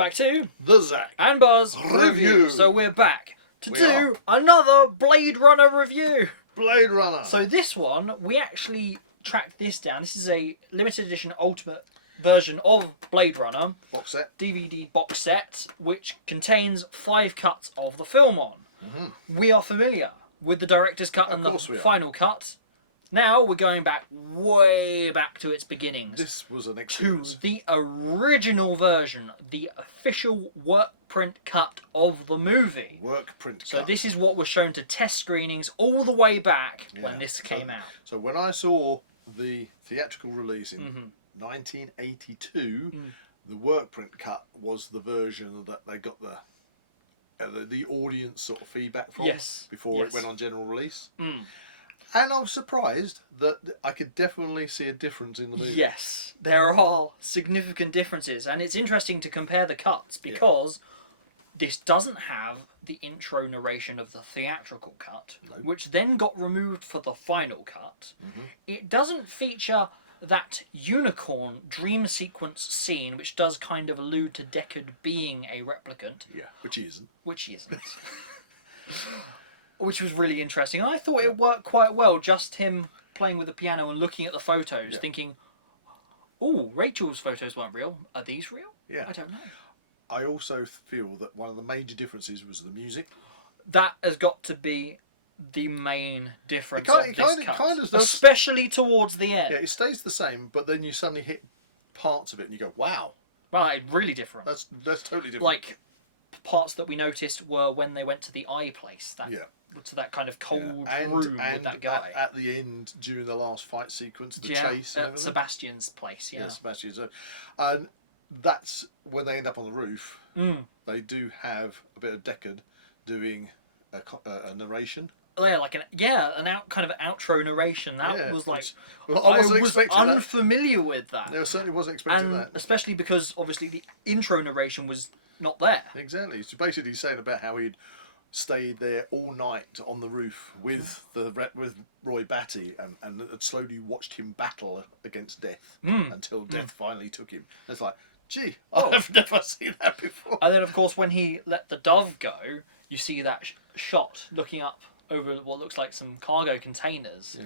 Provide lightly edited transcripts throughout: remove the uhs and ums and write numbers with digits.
back to The Zak and Buzz Review. So we're back to do another Blade Runner review. Blade Runner. So this one, we actually tracked this down. This is a limited edition ultimate version of Blade Runner. Box set. DVD box set, which contains 5 cuts of the film on. We are familiar with the director's cut and the final cut. Now we're going back, way back to its beginnings. This was an experience. To the original version, the official Workprint cut of the movie. Workprint cut. So this is what was shown to test screenings all the way back when this came out. So when I saw the theatrical release in 1982, the Workprint cut was the version that they got the audience sort of feedback from before it went on general release. And I was surprised that I could definitely see a difference in the movie. Yes, there are significant differences, and it's interesting to compare the cuts because this doesn't have the intro narration of the theatrical cut, which then got removed for the final cut. It doesn't feature that unicorn dream sequence scene, which does kind of allude to Deckard being a replicant. Yeah, which he isn't. Which he isn't. Which was really interesting. I thought it worked quite well, just him playing with the piano and looking at the photos, thinking, oh, Rachel's photos weren't real. Are these real? Yeah. I don't know. I also feel that one of the major differences was the music. That has got to be the main difference of this cut. Kind of does. Especially towards the end. Yeah, it stays the same, but then you suddenly hit parts of it and you go, wow. Right, really different. That's totally different. Like, parts that we noticed were when they went to the eye place. To that kind of cold room with that guy. At the end, during the last fight sequence, the chase and everything. Sebastian's place, Yeah, Sebastian's. And that's when they end up on the roof. They do have a bit of Deckard doing a narration. Yeah, like an kind of outro narration. That was like, I was unfamiliar with that. No, I certainly wasn't expecting that. Especially because obviously the intro narration was not there. Exactly. So basically, he's saying about how he'd stayed there all night on the roof with Roy Batty and slowly watched him battle against death until death finally took him. And it's like, gee, I've never seen that before. And then, of course, when he let the dove go, you see that shot looking up over what looks like some cargo containers,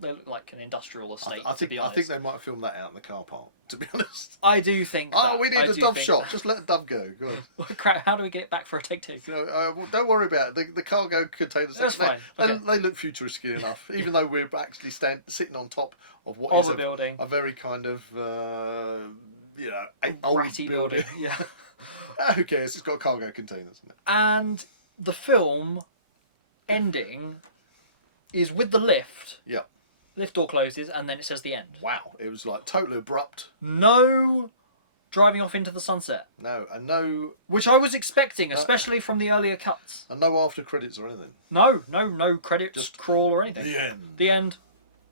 they look like an industrial estate. I think they might have filmed that out in the car park, to be honest. I do think. Oh, we need a dove shot. Just let the dove go. Go on. Crap! How do we get back for a take 2? Well, don't worry about it. The cargo containers. That's fine. They look futuristic enough, even though we're actually sitting on top of what is a building, a very kind of old ratty building. Yeah. Who cares? It's got cargo containers in it. And the film ending is with the lift. Yeah. Lift door closes and then it says the end. Wow, it was like totally abrupt. No driving off into the sunset. No, and no. Which I was expecting, especially from the earlier cuts. And no after credits or anything. No credits, just crawl or anything. The end. The end.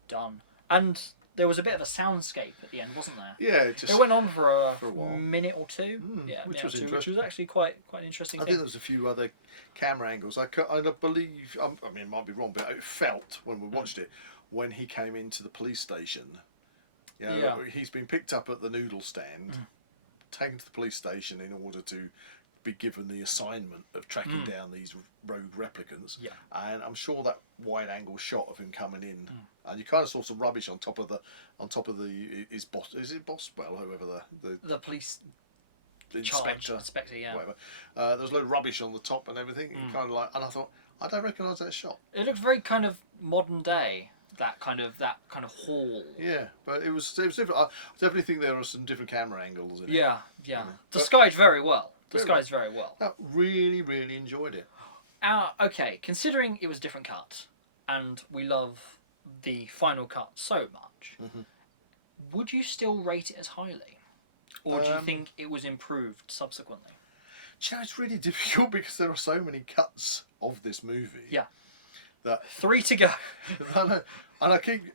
Done. And there was a bit of a soundscape at the end, wasn't there? Yeah, it went on for a while. minute or two. Which was interesting. Which was actually quite an interesting thing. I think there was a few other camera angles. I believe, I mean, it might be wrong, but it felt when we watched it, when he came into the police station, he's been picked up at the noodle stand, taken to the police station in order to be given the assignment of tracking down these rogue replicants. Yeah. And I'm sure that wide angle shot of him coming in, and you kind of saw some rubbish on top of his boss. Is it boss? Well, whoever the police inspector, yeah. Whatever. There was a load of rubbish on the top and everything. Kind of like, and I thought, I don't recognise that shot. It looks very kind of modern day. That kind of hall. Yeah, but it was different. I definitely think there are some different camera angles in it. Yeah. Disguised very well. Disguised very well. I really, really enjoyed it. Okay, considering it was a different cut, and we love the final cut so much, would you still rate it as highly? Or do you think it was improved subsequently? It's really difficult because there are so many cuts of this movie. Yeah. That 3 to go.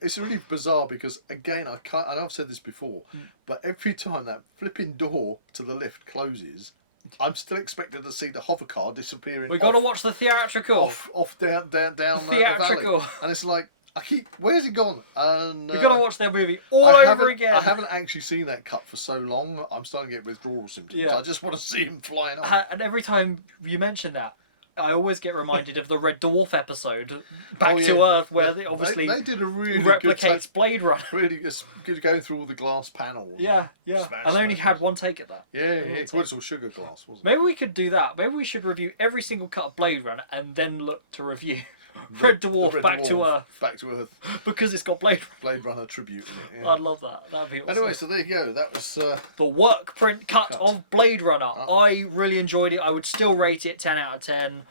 It's really bizarre because, again, I know I've said this before, but every time that flipping door to the lift closes, I'm still expected to see the hover car disappearing. We've got to watch the theatrical. Off down the valley. Theatrical. And it's like, Where's he gone? And We've got to watch their movie all I over haven't- again. I haven't actually seen that cut for so long. I'm starting to get withdrawal symptoms. Yeah. I just want to see him flying off. And every time you mention that, I always get reminded of the Red Dwarf episode, Back to Earth, where they obviously they did a really good replicates Blade Runner. Really good going through all the glass panels. Yeah. Smash, And they only smash, had smash. one take at that. Yeah. It was all sugar glass, wasn't it? Maybe we could do that. Maybe we should review every single cut of Blade Runner and then look to review Red Dwarf Red Back Dwarf, to Earth Back to Earth. because it's got Blade Runner. Blade Runner tribute in it. Yeah. I'd love that. That'd be awesome. Anyway, so there you go. That was The Workprint cut Cut. of Blade Runner. I really enjoyed it. I would still rate it 10 out of 10.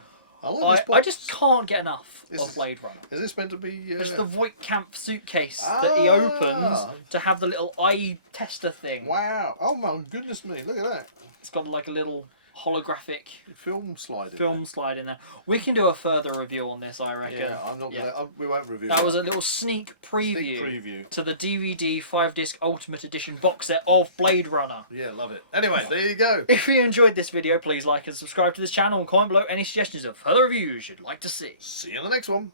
I like this I box. just can't get enough This of is- Blade Runner. Is this meant to be? It's the Voight-Camp suitcase that he opens to have the little eye tester thing. Wow! Oh my goodness me! Look at that It's got like a little holographic film slide. film slide in there. We can do a further review on this, I reckon. Yeah, I'm not gonna. We won't review That was a little sneak preview, preview. to the DVD 5-disc Ultimate Edition box set of Blade Runner. Yeah, love it. Anyway, there you go. If you enjoyed this video, please like and subscribe to this channel and comment below any suggestions of further reviews you'd like to see. See you in the next one.